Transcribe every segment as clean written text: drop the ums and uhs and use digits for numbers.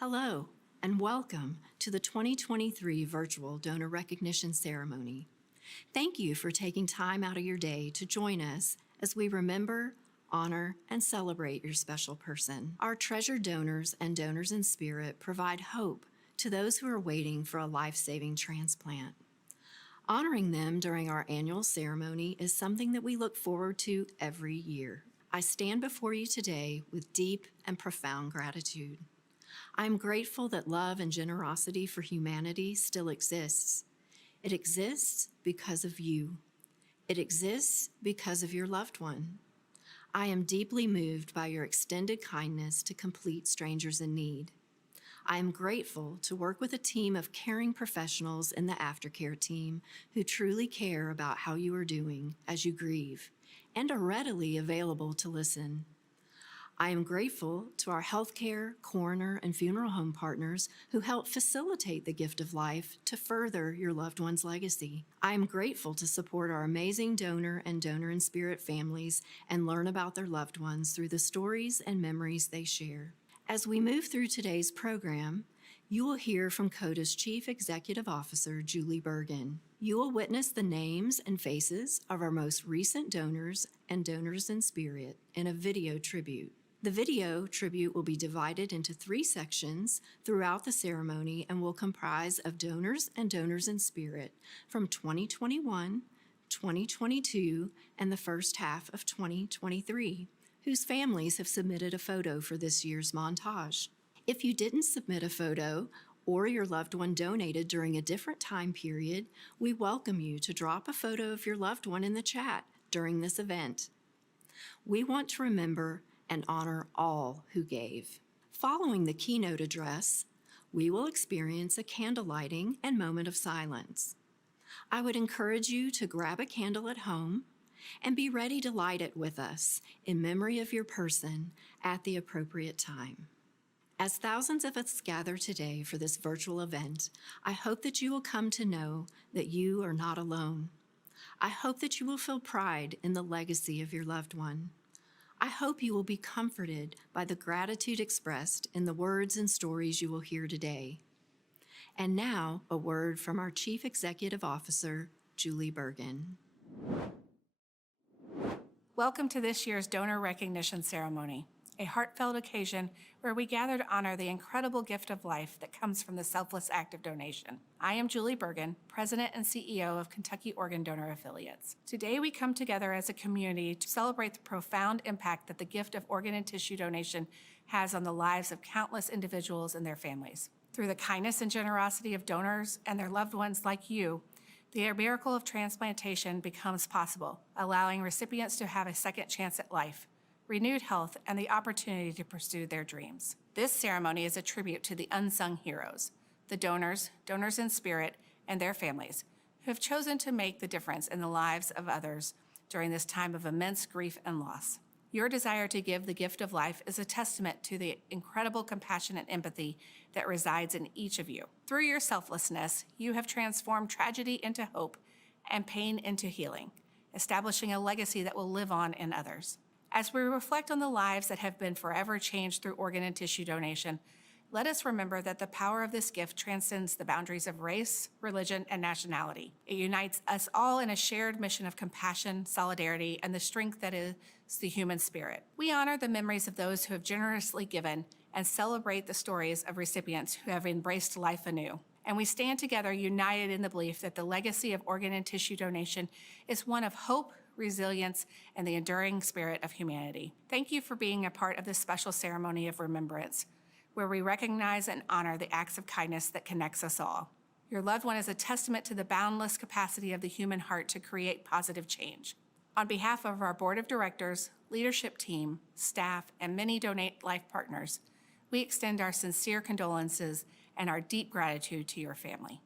Hello, and welcome to the 2023 Virtual Donor Recognition Ceremony. Thank you for taking time out of your day to join us as we remember, honor, and celebrate your special person. Our treasured donors and donors in spirit provide hope to those who are waiting for a life-saving transplant. Honoring them during our annual ceremony is something that we look forward to every year. I stand before you today with deep and profound gratitude. I am grateful that love and generosity for humanity still exists. It exists because of you. It exists because of your loved one. I am deeply moved by your extended kindness to complete strangers in need. I am grateful to work with a team of caring professionals in the aftercare team who truly care about how you are doing as you grieve and are readily available to listen. I am grateful to our healthcare, coroner, and funeral home partners who help facilitate the gift of life to further your loved one's legacy. I am grateful to support our amazing donor and donor in spirit families and learn about their loved ones through the stories and memories they share. As we move through today's program, you will hear from CODA's Chief Executive Officer, Julie Bergen. You will witness the names and faces of our most recent donors and donors in spirit in a video tribute. The video tribute will be divided into 3 sections throughout the ceremony and will comprise of donors and donors in spirit from 2021, 2022, and the first half of 2023, whose families have submitted a photo for this year's montage. If you didn't submit a photo or your loved one donated during a different time period, we welcome you to drop a photo of your loved one in the chat during this event. We want to remember and honor all who gave. Following the keynote address, we will experience a candle lighting and moment of silence. I would encourage you to grab a candle at home and be ready to light it with us in memory of your person at the appropriate time. As thousands of us gather today for this virtual event, I hope that you will come to know that you are not alone. I hope that you will feel pride in the legacy of your loved one. I hope you will be comforted by the gratitude expressed in the words and stories you will hear today. And now, a word from our Chief Executive Officer, Julie Bergen. Welcome to this year's Donor Recognition Ceremony, a heartfelt occasion where we gather to honor the incredible gift of life that comes from the selfless act of donation. I am Julie Bergen, President and CEO of Kentucky Organ Donor Affiliates. Today we come together as a community to celebrate the profound impact that the gift of organ and tissue donation has on the lives of countless individuals and their families. Through the kindness and generosity of donors and their loved ones like you, the miracle of transplantation becomes possible, allowing recipients to have a second chance at life, renewed health, and the opportunity to pursue their dreams. This ceremony is a tribute to the unsung heroes, the donors, donors in spirit, and their families, who have chosen to make the difference in the lives of others during this time of immense grief and loss. Your desire to give the gift of life is a testament to the incredible compassion and empathy that resides in each of you. Through your selflessness, you have transformed tragedy into hope and pain into healing, establishing a legacy that will live on in others. As we reflect on the lives that have been forever changed through organ and tissue donation, let us remember that the power of this gift transcends the boundaries of race, religion, and nationality. It unites us all in a shared mission of compassion, solidarity, and the strength that is the human spirit. We honor the memories of those who have generously given and celebrate the stories of recipients who have embraced life anew. And we stand together united in the belief that the legacy of organ and tissue donation is one of hope, resilience, and the enduring spirit of humanity. Thank you for being a part of this special ceremony of remembrance, where we recognize and honor the acts of kindness that connects us all. Your loved one is a testament to the boundless capacity of the human heart to create positive change. On behalf of our board of directors, leadership team, staff, and many Donate Life partners, we extend our sincere condolences and our deep gratitude to your family.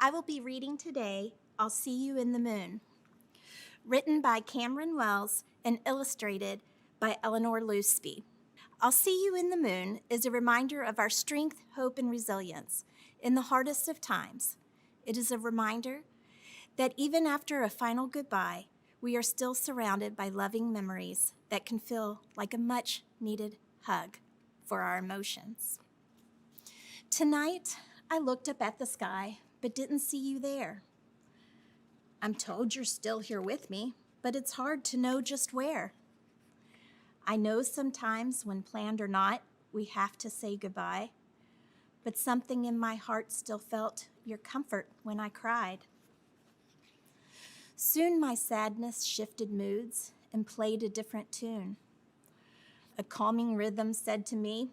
I will be reading today, I'll See You in the Moon, written by Cameron Wells and illustrated by Eleanor Loosby. I'll See You in the Moon is a reminder of our strength, hope, and resilience in the hardest of times. It is a reminder that even after a final goodbye, we are still surrounded by loving memories that can feel like a much-needed hug for our emotions. Tonight, I looked up at the sky, but didn't see you there. I'm told you're still here with me, but it's hard to know just where. I know sometimes, when planned or not, we have to say goodbye, but something in my heart still felt your comfort when I cried. Soon my sadness shifted moods and played a different tune. A calming rhythm said to me,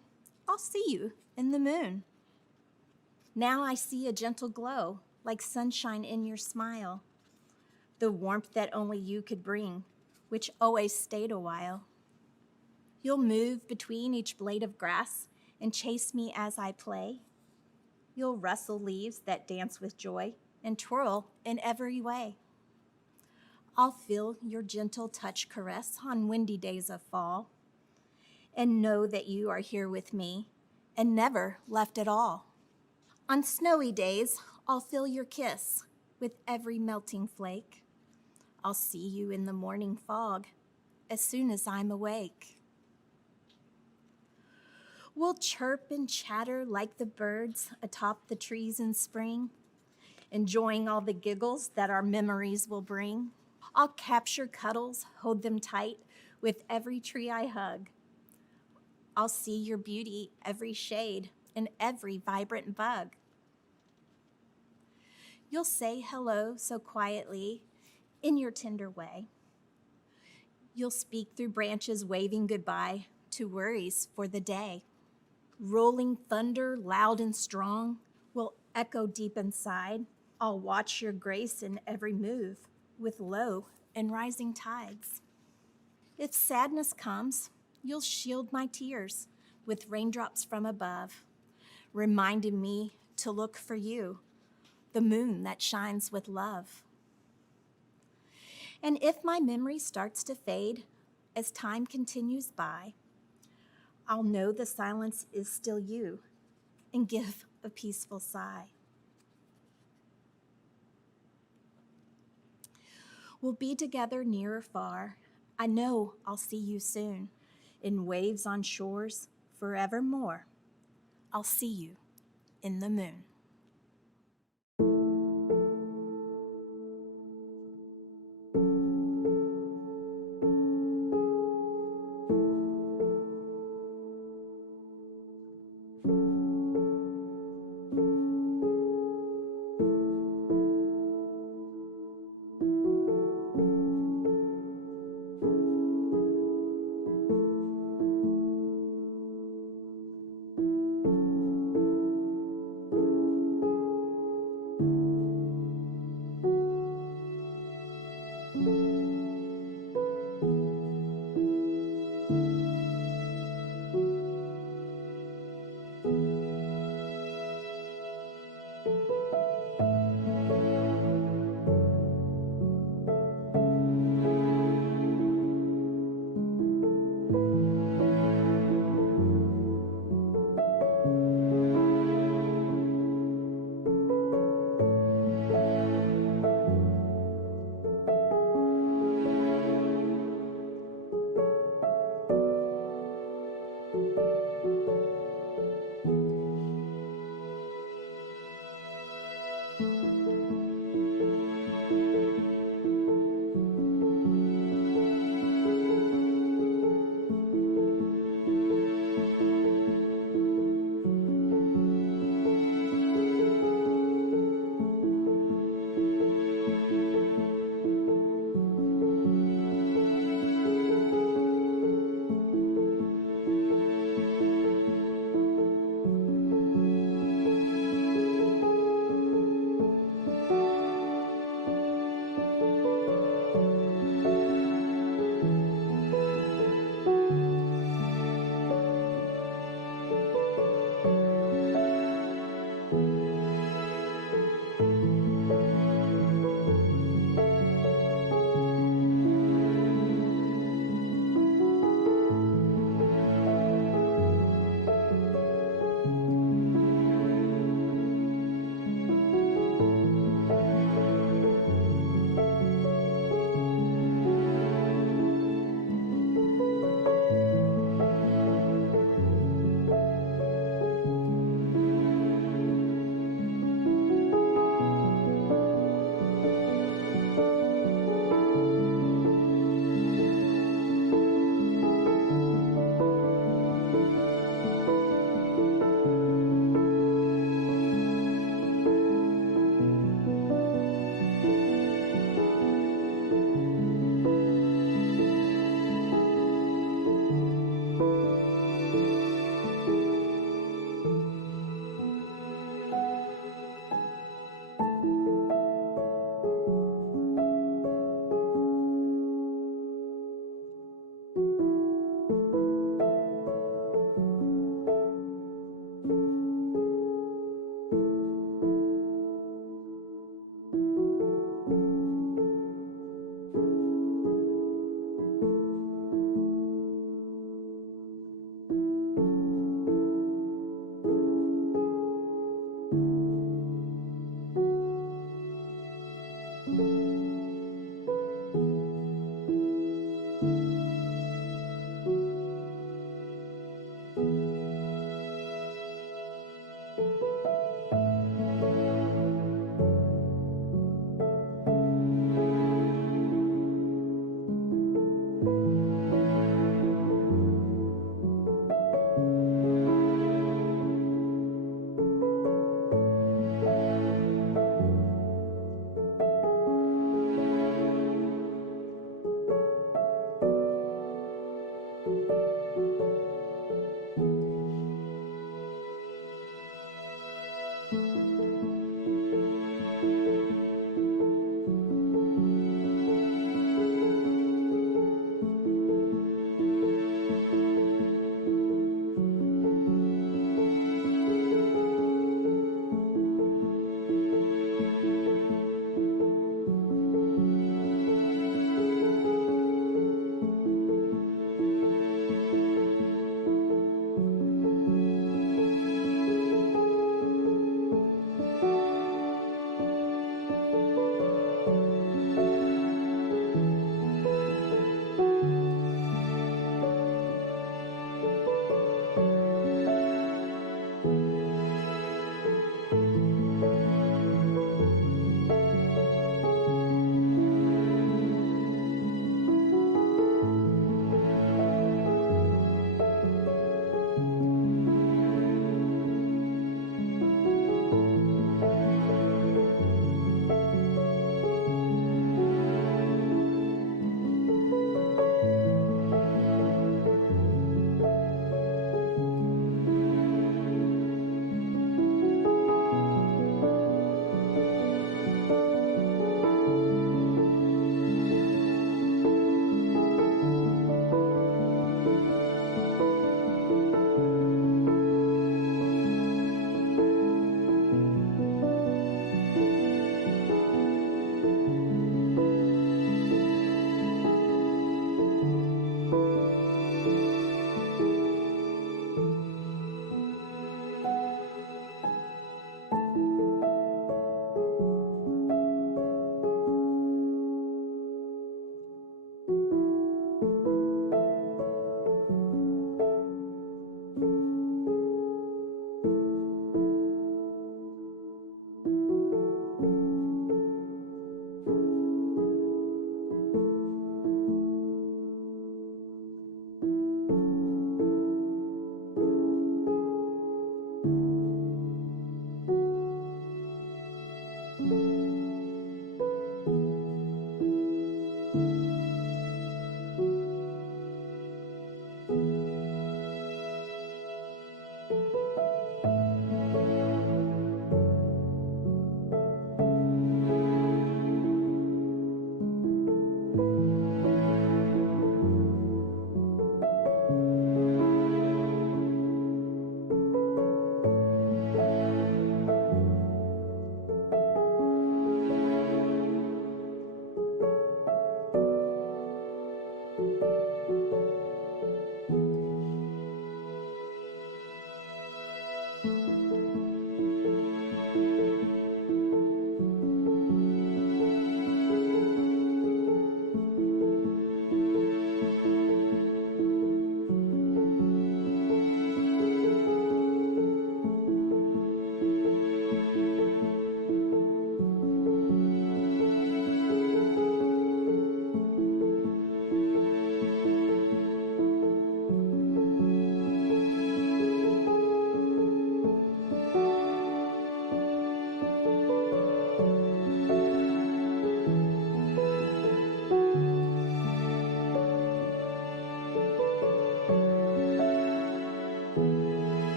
I'll see you in the moon. Now I see a gentle glow, like sunshine in your smile, the warmth that only you could bring, which always stayed a while. You'll move between each blade of grass and chase me as I play. You'll rustle leaves that dance with joy and twirl in every way. I'll feel your gentle touch caress on windy days of fall, and know that you are here with me and never left at all. On snowy days, I'll feel your kiss with every melting flake. I'll see you in the morning fog as soon as I'm awake. We'll chirp and chatter like the birds atop the trees in spring, enjoying all the giggles that our memories will bring. I'll capture cuddles, hold them tight with every tree I hug. I'll see your beauty, every shade, and every vibrant bug. You'll say hello so quietly in your tender way. You'll speak through branches waving goodbye to worries for the day. Rolling thunder, loud and strong, will echo deep inside. I'll watch your grace in every move with low and rising tides. If sadness comes, you'll shield my tears with raindrops from above, reminding me to look for you, the moon that shines with love. And if my memory starts to fade as time continues by, I'll know the silence is still you and give a peaceful sigh. We'll be together near or far. I know I'll see you soon in waves on shores forevermore. I'll see you in the moon.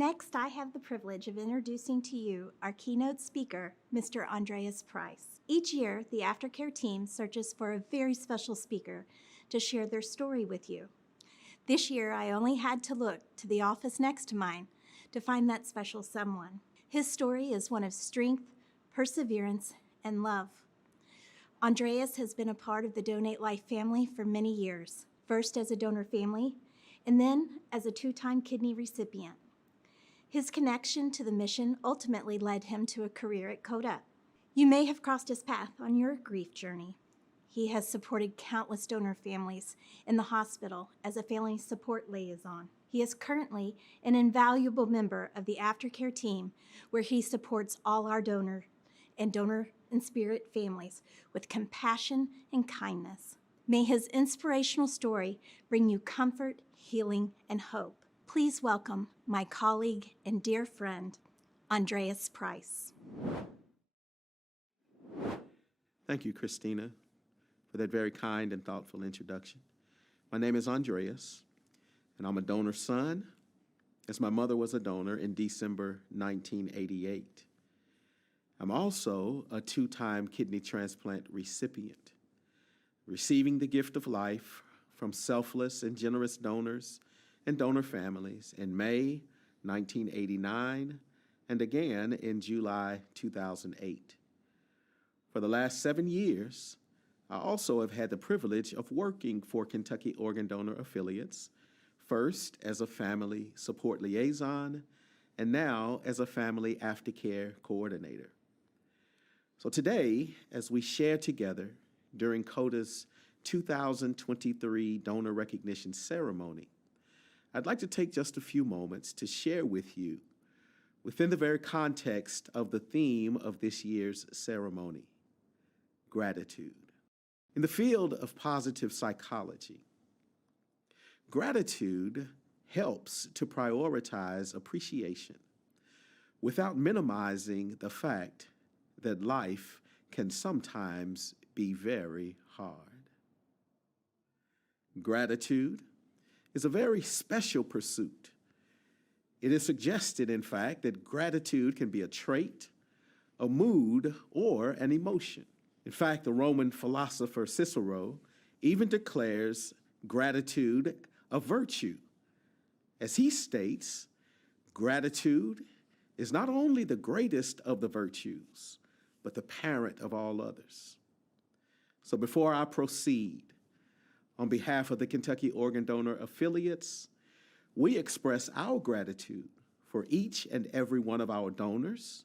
Next, I have the privilege of introducing to you our keynote speaker, Mr. Andreas Price. Each year, the aftercare team searches for a very special speaker to share their story with you. This year, I only had to look to the office next to mine to find that special someone. His story is one of strength, perseverance, and love. Andreas has been a part of the Donate Life family for many years, first as a donor family, and then as a 2-time kidney recipient. His connection to the mission ultimately led him to a career at Coda. You may have crossed his path on your grief journey. He has supported countless donor families in the hospital as a family support liaison. He is currently an invaluable member of the aftercare team, where he supports all our donor in spirit families with compassion and kindness. May his inspirational story bring you comfort, healing, and hope. Please welcome my colleague and dear friend, Andreas Price. Thank you, Christina, for that very kind and thoughtful introduction. My name is Andreas, and I'm a donor son, as my mother was a donor in December 1988. I'm also a 2-time kidney transplant recipient, receiving the gift of life from selfless and generous donors and donor families in May 1989 and again in July 2008. For the last 7 years, I also have had the privilege of working for Kentucky Organ Donor Affiliates, first as a family support liaison and now as a family aftercare coordinator. So today, as we share together during CODA's 2023 Donor Recognition Ceremony, I'd like to take just a few moments to share with you, within the very context of the theme of this year's ceremony, gratitude. In the field of positive psychology, gratitude helps to prioritize appreciation without minimizing the fact that life can sometimes be very hard. Gratitude is a very special pursuit. It is suggested, in fact, that gratitude can be a trait, a mood, or an emotion. In fact, the Roman philosopher Cicero even declares gratitude a virtue. As he states, gratitude is not only the greatest of the virtues, but the parent of all others. So before I proceed, on behalf of the Kentucky Organ Donor Affiliates, we express our gratitude for each and every one of our donors,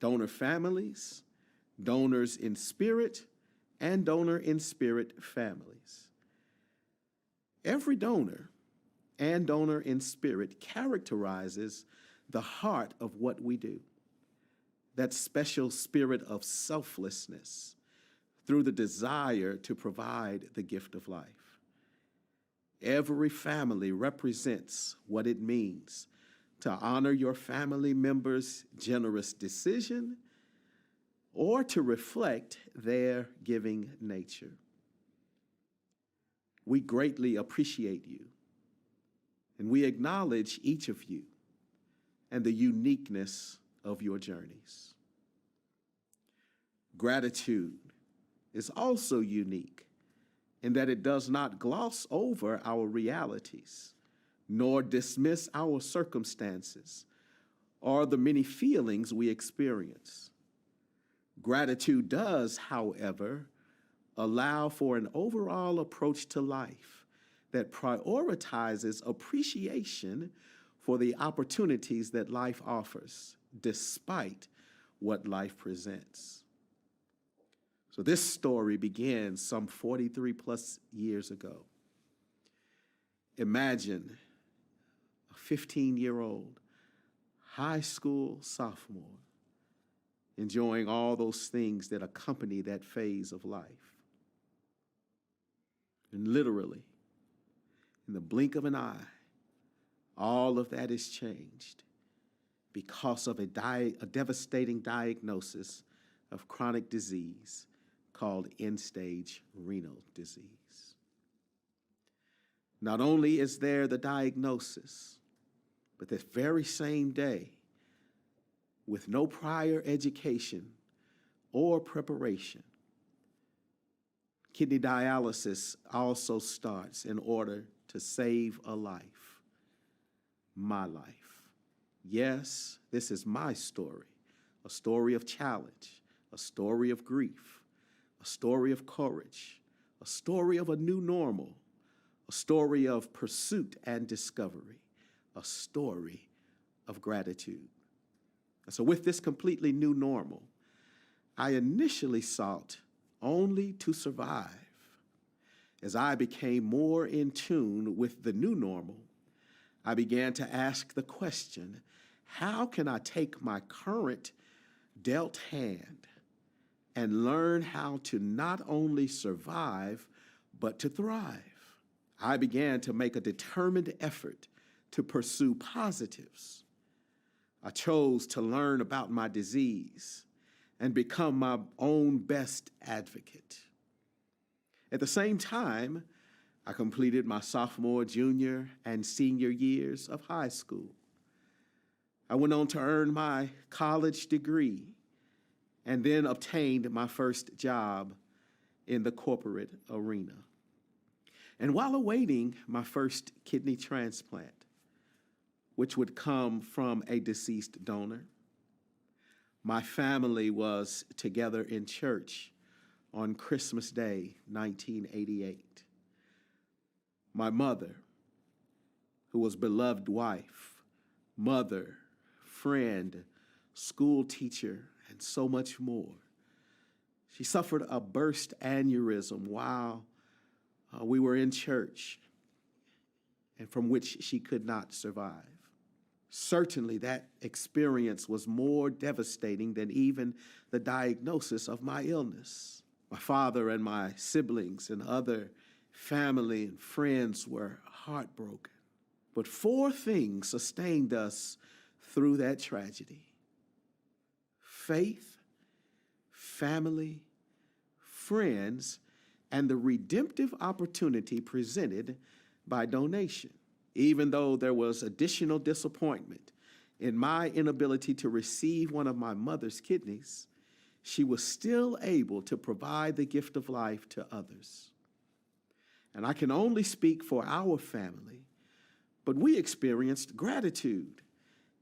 donor families, donors in spirit, and donor in spirit families. Every donor and donor in spirit characterizes the heart of what we do, that special spirit of selflessness through the desire to provide the gift of life. Every family represents what it means to honor your family member's generous decision or to reflect their giving nature. We greatly appreciate you, and we acknowledge each of you and the uniqueness of your journeys. Gratitude is also unique in that it does not gloss over our realities, nor dismiss our circumstances or the many feelings we experience. Gratitude does, however, allow for an overall approach to life that prioritizes appreciation for the opportunities that life offers, despite what life presents. So this story begins some 43 plus years ago. Imagine a 15-year-old high school sophomore enjoying all those things that accompany that phase of life. And literally, in the blink of an eye, all of that is changed because of a devastating diagnosis of chronic disease called end-stage renal disease. Not only is there the diagnosis, But that very same day, with no prior education or preparation, kidney dialysis also starts in order to save a life, my life. Yes, this is my story, a story of challenge, a story of grief, a story of courage, a story of a new normal, a story of pursuit and discovery, a story of gratitude. And so with this completely new normal, I initially sought only to survive. As I became more in tune with the new normal, I began to ask the question, how can I take my current dealt hand and learn how to not only survive, but to thrive? I began to make a determined effort to pursue positives. I chose to learn about my disease and become my own best advocate. At the same time, I completed my sophomore, junior, and senior years of high school. I went on to earn my college degree and then obtained my first job in the corporate arena. And while awaiting my first kidney transplant, which would come from a deceased donor, my family was together in church on Christmas Day, 1988. My mother, who was beloved wife, mother, friend, school teacher, and so much more, she suffered a burst aneurysm while we were in church, and from which she could not survive. Certainly that experience was more devastating than even the diagnosis of my illness. My father and my siblings and other family and friends were heartbroken. But four things sustained us through that tragedy: faith, family, friends, and the redemptive opportunity presented by donation. Even though there was additional disappointment in my inability to receive one of my mother's kidneys, she was still able to provide the gift of life to others. And I can only speak for our family, but we experienced gratitude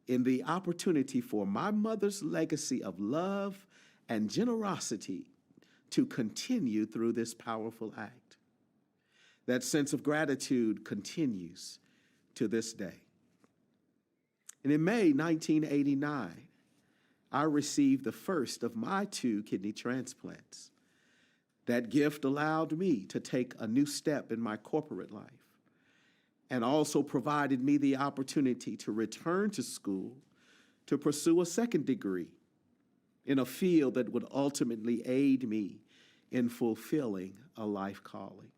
in the opportunity for my mother's legacy of love and generosity to continue through this powerful act. That sense of gratitude continues to this day. And in May 1989, I received the first of my 2 kidney transplants. That gift allowed me to take a new step in my corporate life and also provided me the opportunity to return to school to pursue a second degree in a field that would ultimately aid me in fulfilling a life calling.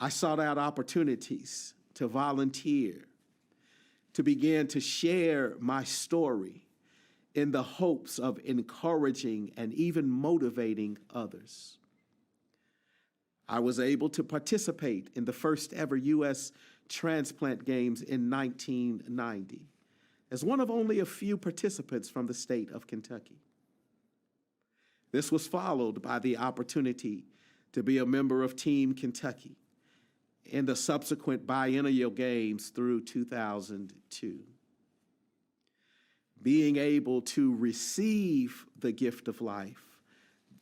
I sought out opportunities to volunteer, to begin to share my story in the hopes of encouraging and even motivating others. I was able to participate in the first ever U.S. transplant games in 1990 as one of only a few participants from the state of Kentucky. This was followed by the opportunity to be a member of Team Kentucky in the subsequent biennial games through 2002. Being able to receive the gift of life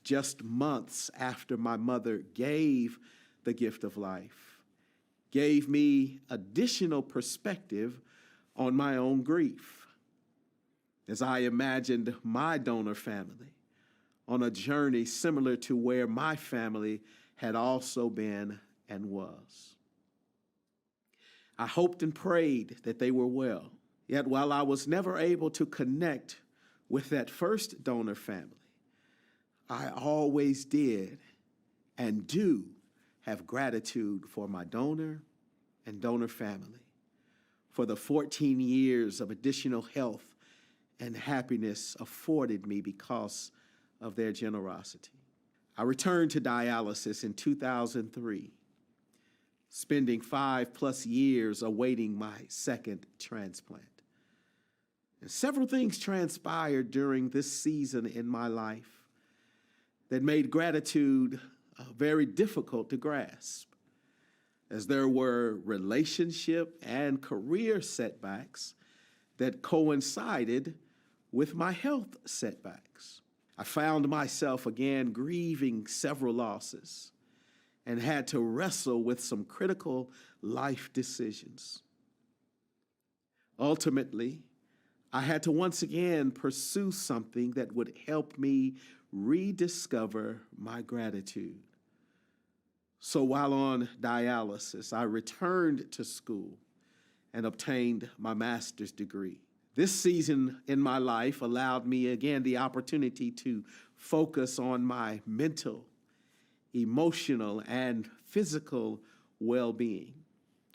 just months after my mother gave the gift of life gave me additional perspective on my own grief as I imagined my donor family on a journey similar to where my family had also been and was. I hoped and prayed that they were well. Yet while I was never able to connect with that first donor family, I always did and do have gratitude for my donor and donor family, for the 14 years of additional health and happiness afforded me because of their generosity. I returned to dialysis in 2003 spending 5+ years awaiting my second transplant. And several things transpired during this season in my life that made gratitude very difficult to grasp, as there were relationship and career setbacks that coincided with my health setbacks. I found myself again grieving several losses and had to wrestle with some critical life decisions. Ultimately, I had to once again pursue something that would help me rediscover my gratitude. So while on dialysis, I returned to school and obtained my master's degree. This season in my life allowed me again the opportunity to focus on my mental, emotional, and physical well-being,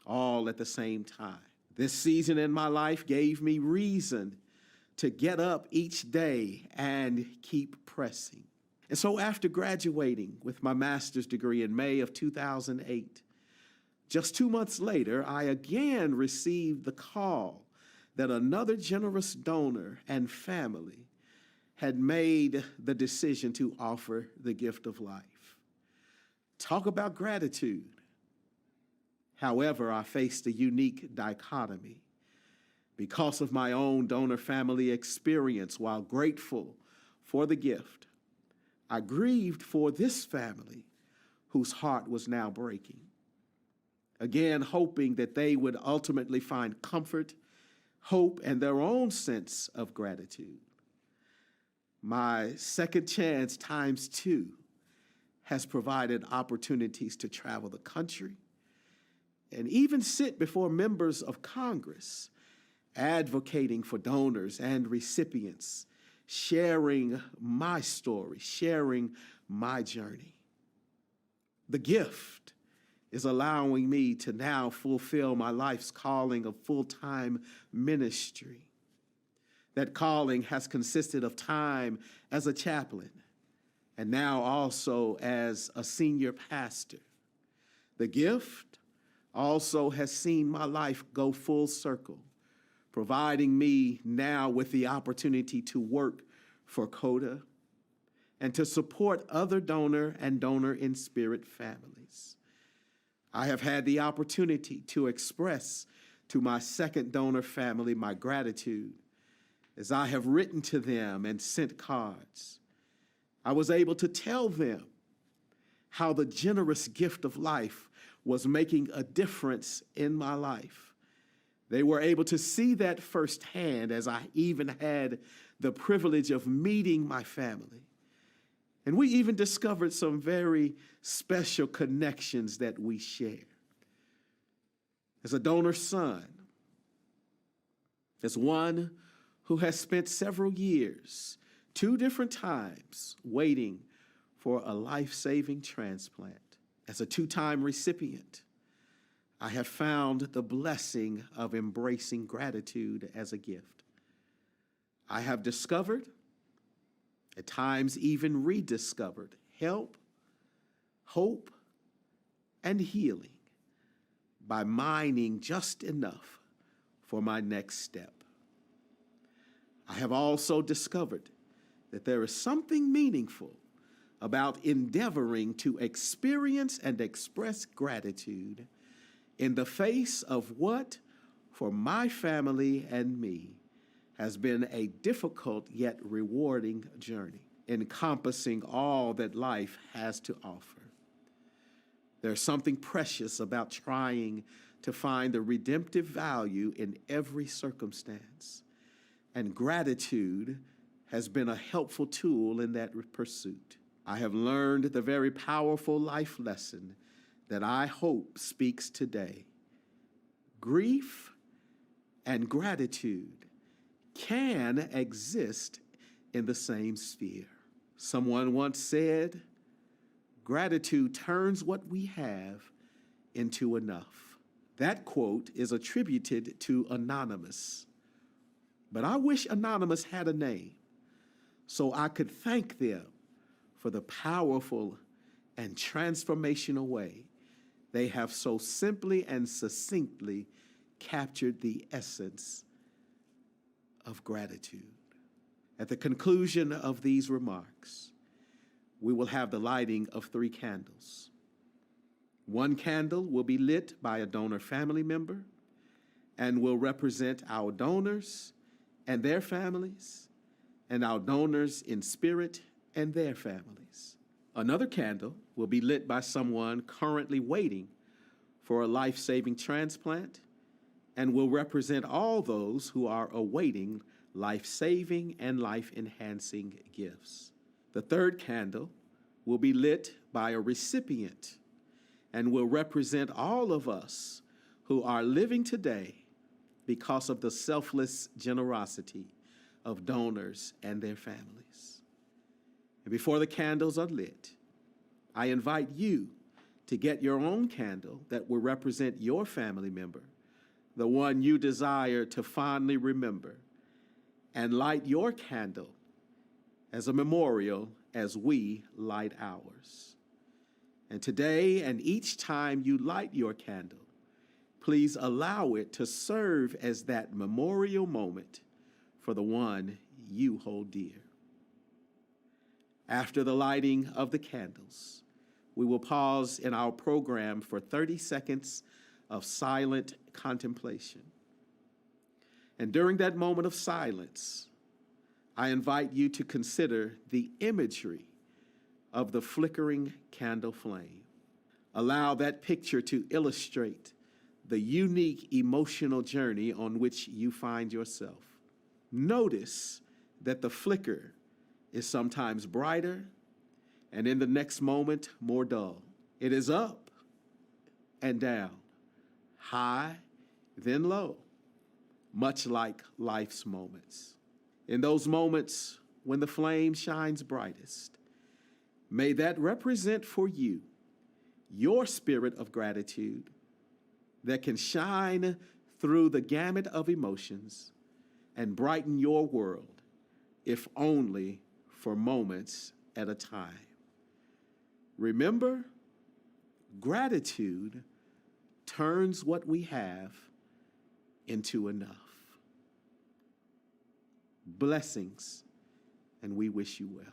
all at the same time. This season in my life gave me reason to get up each day and keep pressing. And so after graduating with my master's degree in May of 2008, just 2 months later, I again received the call that another generous donor and family had made the decision to offer the gift of life. Talk about gratitude. However, I faced a unique dichotomy. Because of my own donor family experience, while grateful for the gift, I grieved for this family whose heart was now breaking. Again, hoping that they would ultimately find comfort, hope, and their own sense of gratitude. My second chance times 2 has provided opportunities to travel the country and even sit before members of Congress, advocating for donors and recipients, sharing my story, sharing my journey. The gift is allowing me to now fulfill my life's calling of full-time ministry. That calling has consisted of time as a chaplain and now also as a senior pastor. The gift also has seen my life go full circle, providing me now with the opportunity to work for CODA and to support other donor and donor in spirit families. I have had the opportunity to express to my second donor family my gratitude as I have written to them and sent cards. I was able to tell them how the generous gift of life was making a difference in my life. They were able to see that firsthand as I even had the privilege of meeting my family. And we even discovered some very special connections that we share. As a donor son, as one who has spent several years, 2 different times, waiting for a life-saving transplant. As a 2-time recipient, I have found the blessing of embracing gratitude as a gift. I have discovered, at times even rediscovered, help, hope, and healing by mining just enough for my next step. I have also discovered that there is something meaningful about endeavoring to experience and express gratitude in the face of what, for my family and me, has been a difficult yet rewarding journey, encompassing all that life has to offer. There's something precious about trying to find the redemptive value in every circumstance, and gratitude has been a helpful tool in that pursuit. I have learned the very powerful life lesson that I hope speaks today. Grief and gratitude can exist in the same sphere. Someone once said, "Gratitude turns what we have into enough." That quote is attributed to Anonymous. But I wish Anonymous had a name so I could thank them for the powerful and transformational way They have so simply and succinctly captured the essence of gratitude. At the conclusion of these remarks, we will have the lighting of 3 candles. One candle will be lit by a donor family member and will represent our donors and their families, and our donors in spirit and their families. Another candle will be lit by someone currently waiting for a life-saving transplant and will represent all those who are awaiting life-saving and life-enhancing gifts. The third candle will be lit by a recipient and will represent all of us who are living today because of the selfless generosity of donors and their families. And before the candles are lit, I invite you to get your own candle that will represent your family member, the one you desire to fondly remember, and light your candle as a memorial as we light ours. And today and each time you light your candle, please allow it to serve as that memorial moment for the one you hold dear. After the lighting of the candles, we will pause in our program for 30 seconds of silent contemplation. And during that moment of silence, I invite you to consider the imagery of the flickering candle flame. Allow that picture to illustrate the unique emotional journey on which you find yourself. Notice that the flicker is sometimes brighter and in the next moment more dull. It is up and down, high, then low, much like life's moments. In those moments when the flame shines brightest, may that represent for you your spirit of gratitude that can shine through the gamut of emotions and brighten your world, if only for moments at a time. Remember, gratitude turns what we have into enough. Blessings, and we wish you well.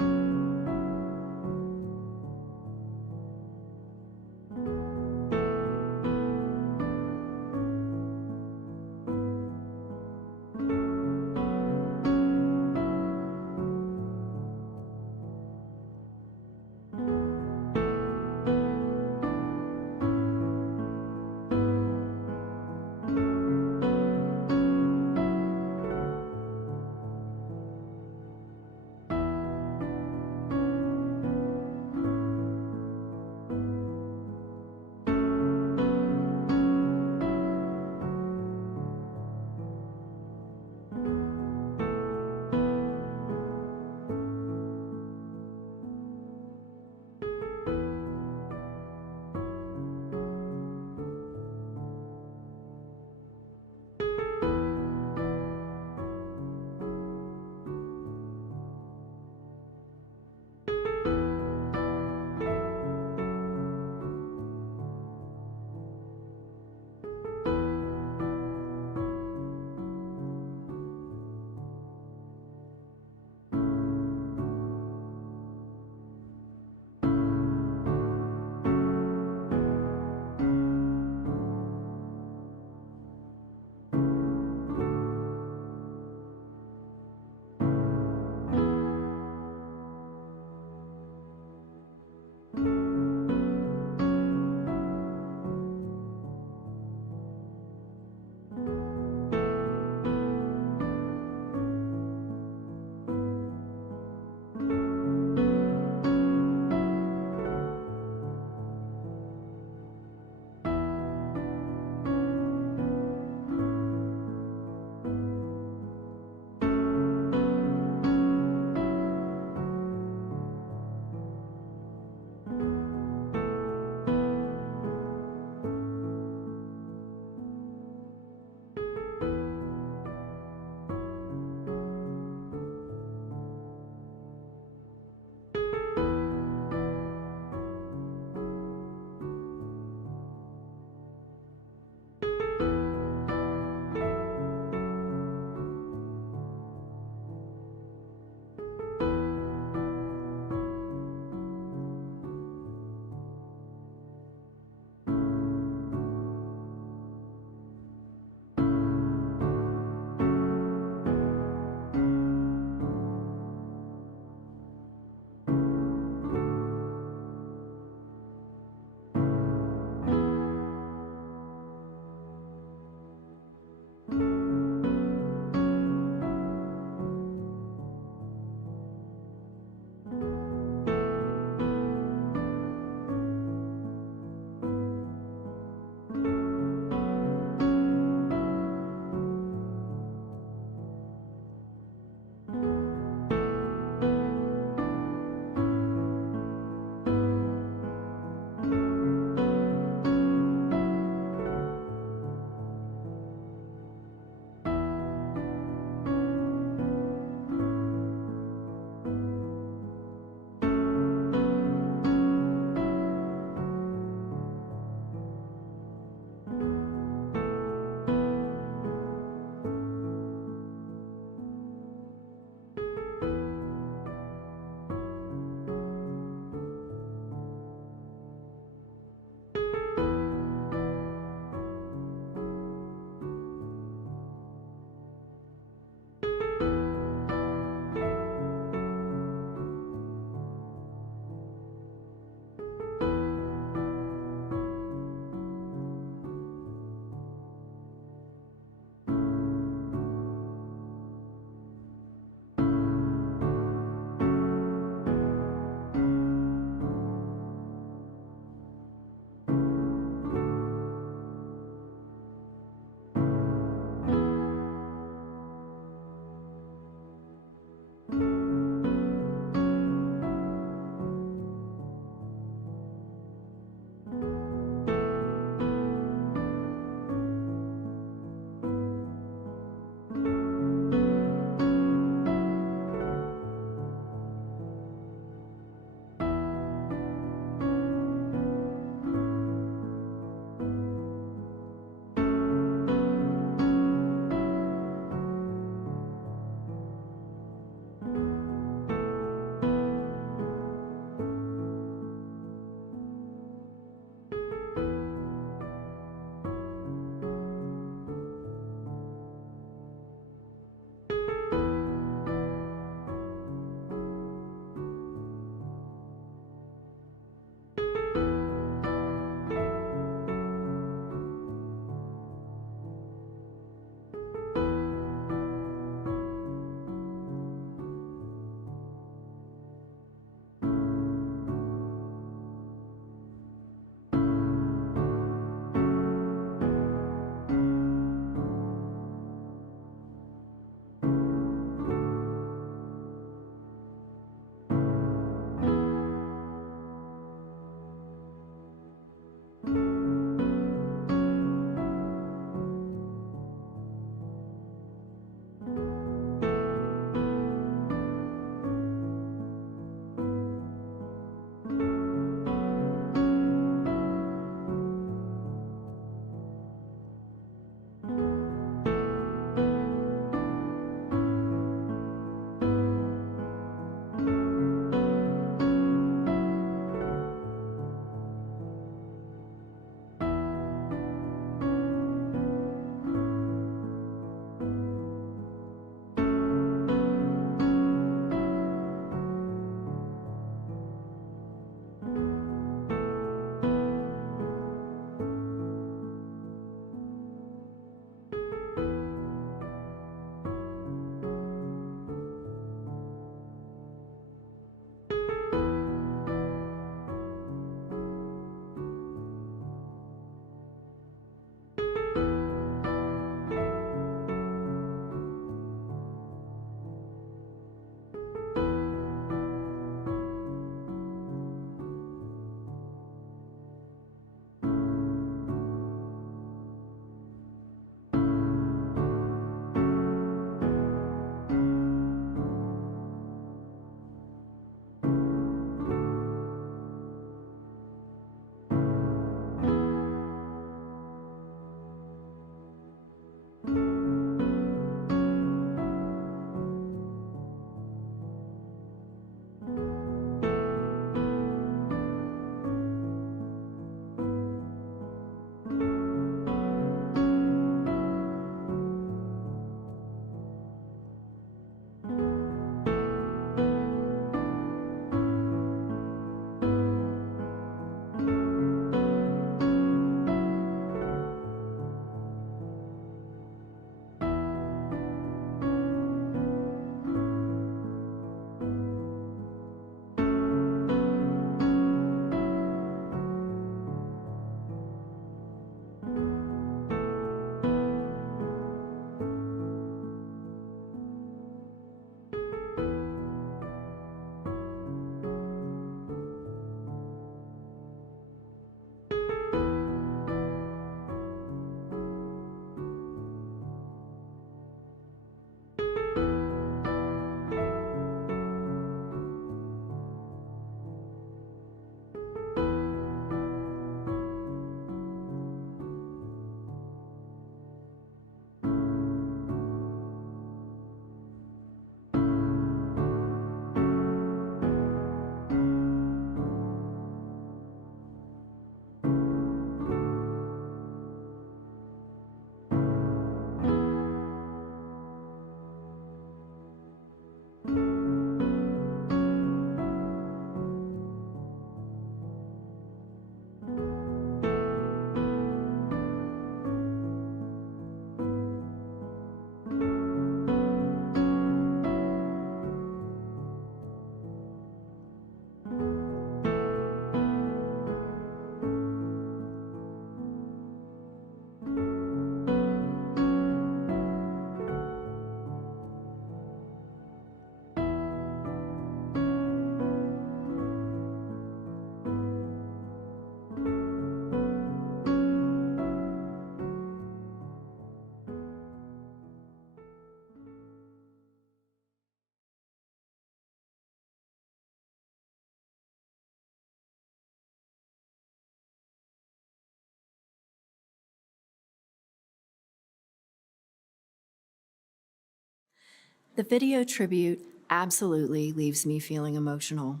The video tribute absolutely leaves me feeling emotional.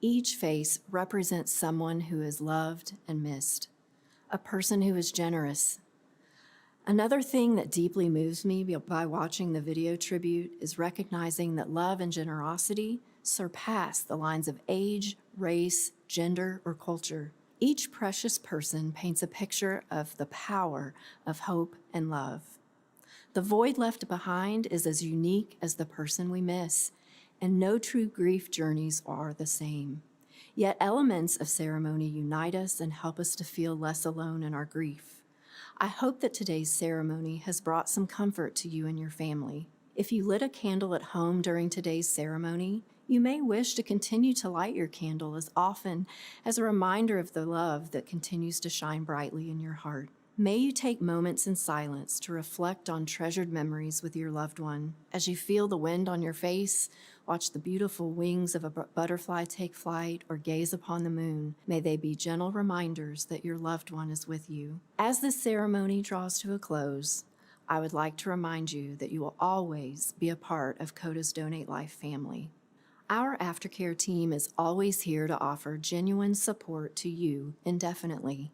Each face represents someone who is loved and missed, a person who is generous. Another thing that deeply moves me by watching the video tribute is recognizing that love and generosity surpass the lines of age, race, gender, or culture. Each precious person paints a picture of the power of hope and love. The void left behind is as unique as the person we miss, and no true grief journeys are the same. Yet elements of ceremony unite us and help us to feel less alone in our grief. I hope that today's ceremony has brought some comfort to you and your family. If you lit a candle at home during today's ceremony, you may wish to continue to light your candle as often as a reminder of the love that continues to shine brightly in your heart. May you take moments in silence to reflect on treasured memories with your loved one. As you feel the wind on your face, watch the beautiful wings of a butterfly take flight, or gaze upon the moon, may they be gentle reminders that your loved one is with you. As this ceremony draws to a close, I would like to remind you that you will always be a part of CODA's Donate Life family. Our aftercare team is always here to offer genuine support to you indefinitely.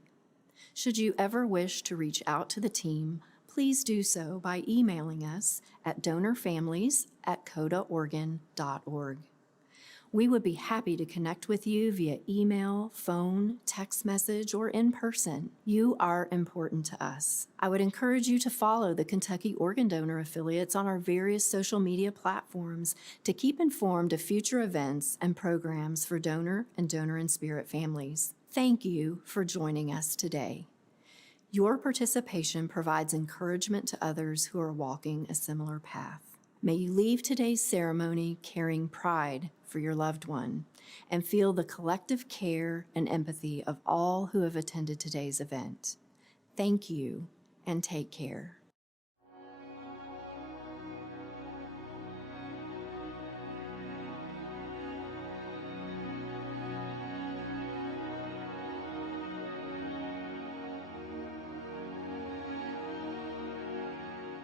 Should you ever wish to reach out to the team, please do so by emailing us at donorfamilies@codaoregon.org. We would be happy to connect with you via email, phone, text message, or in person. You are important to us. I would encourage you to follow the Kentucky Organ Donor affiliates on our various social media platforms to keep informed of future events and programs for donor and donor-in-spirit families. Thank you for joining us today. Your participation provides encouragement to others who are walking a similar path. May you leave today's ceremony carrying pride for your loved one and feel the collective care and empathy of all who have attended today's event. Thank you and take care.